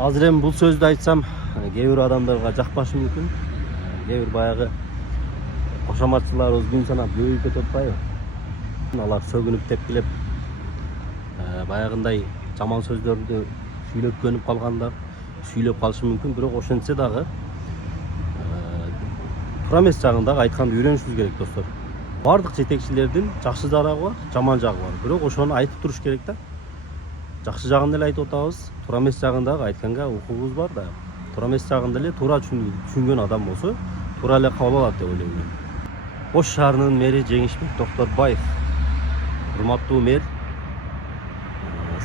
Азыр эми бул сөздү айтсам, кээ бир адамдарга жакпашы мүмкүн. Кээ бир баягы кошоматчыларыбыз күн санап көбөйүп кетип атпайбы? Алар сөгүнүп тепкилеп, баягындай жаман сөздөрдү сүйлөп көнүп калгандар, сүйлөп калышы мүмкүн. Бирок ошентсе дагы туура эмес жагын дагы айтканды үйрөнүшүбүз керек, достор. Бардык жетекчилердин жакшы жагы бар, жаман жагы бар. Бирок ошону айтып туруш керек да. Жакшы жагын деле айтып атабыз, туура эмес жагын дагы айтканга укугубуз бар да. Туура эмес жагын деле туура түшүнгөн адам болсо, туура эле кабыл алат деп ойлойм мен. Ош шаарынын мэри Жеңишбек Токторбаев. Урматтуу мэр,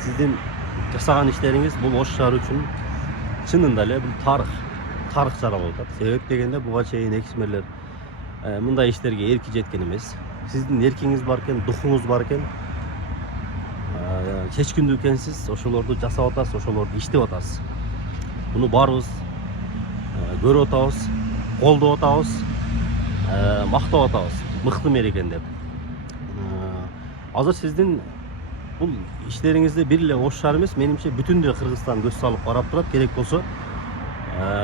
сиздин жасаган иштериңиз бул Ош шаары үчүн чынында эле бул тарых жаралып атат. Себеп дегенде буга чейин экс-мэрлер мындай иштерге эрки жеткен эмес. Сиздин эркиңиз бар экен, духуңуз бар экен. Чечкиндүү экенсиз, ошолорду жасап атасыз, ошолорду иштеп атасыз. Буну баарыбыз көрүп атабыз, колдоп атабыз, мактап атабыз. Мыкты мэр экен деп. Азыр сиздин бул иштериңизди бир эле Ош шаары эмес, менимче бүтүндөй Кыргызстан көз салып карап турат. Керек болсо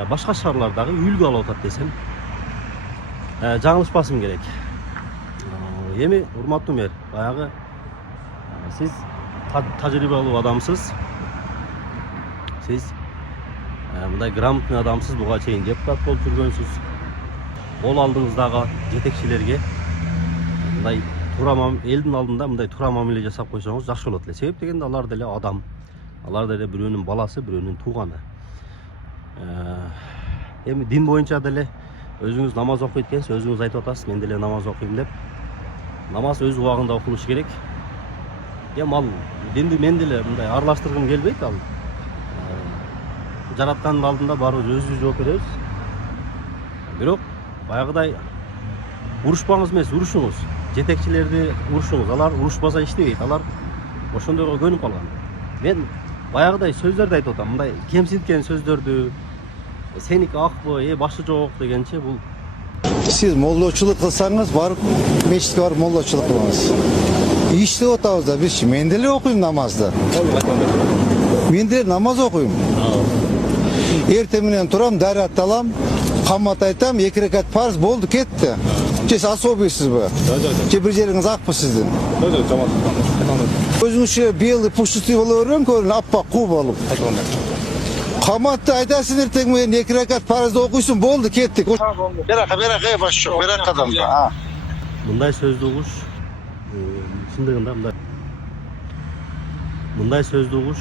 башка шаарлардагы үлгү алып атат десем жаңылышпасым керек. Эми урматтуу мэр, баягы сиз тажрыйбалуу адамсыз. Сиз мындай грамотный адамсыз, буга чейин депутат болуп жүргөнсүз. Ол алдыңыздагы жетекчилерге мындай элдин алдында мындай туура мамиле жасап койсоңуз жакшы болот эле. Себеп дегенде алар деле адам. Алар деле бирөөнүн баласы, бирөөнүн тууганы. Эми дин боюнча деле өзүңүз намаз окуйт экенсиз, өзүңүз айтып атасыз, мен деле намаз окуйм деп. Намаз өз убагында окулушу керек. Эми ал динди мен деле мындай аралаштыргым келбейт. Ал жараткандын алдында баарыбыз өзүбүз жооп беребиз. Бирок баягыдай урушпаңыз эмес, урушуңуз. Жетекчилерди урушуңуз. Алар урушпаса иштебейт. Алар ошондойго көнүп калган. Мен баягыдай сөздөрдү айтып атам. Мындай кемсинткен сөздөрдү, сеники акпы, башы жок дегенче бул. Сиз молдочулук кылсаңыз, барып мечитке барып молдочулук кылыңыз. Иштеп атабыз да бизчи. Мен деле окуйм намазды. Мен деле намаз окуйм. Эртең менен турам, дарат алам, камат айтам, 2 рекат фарз болду, кетти. Сиз особыйсызбы? Же бир жериңиз акпы сиздин? Өзүңүзчө белый пушистый боло берем, көрүн аппак куу болуп. Каматты айтасың эртең менен 2 рекат фарзды окуйсуң, болду, кеттик. Берака баш жок, беракадан. Мындай сөздү угуш чындыгында мындай сөздү угуш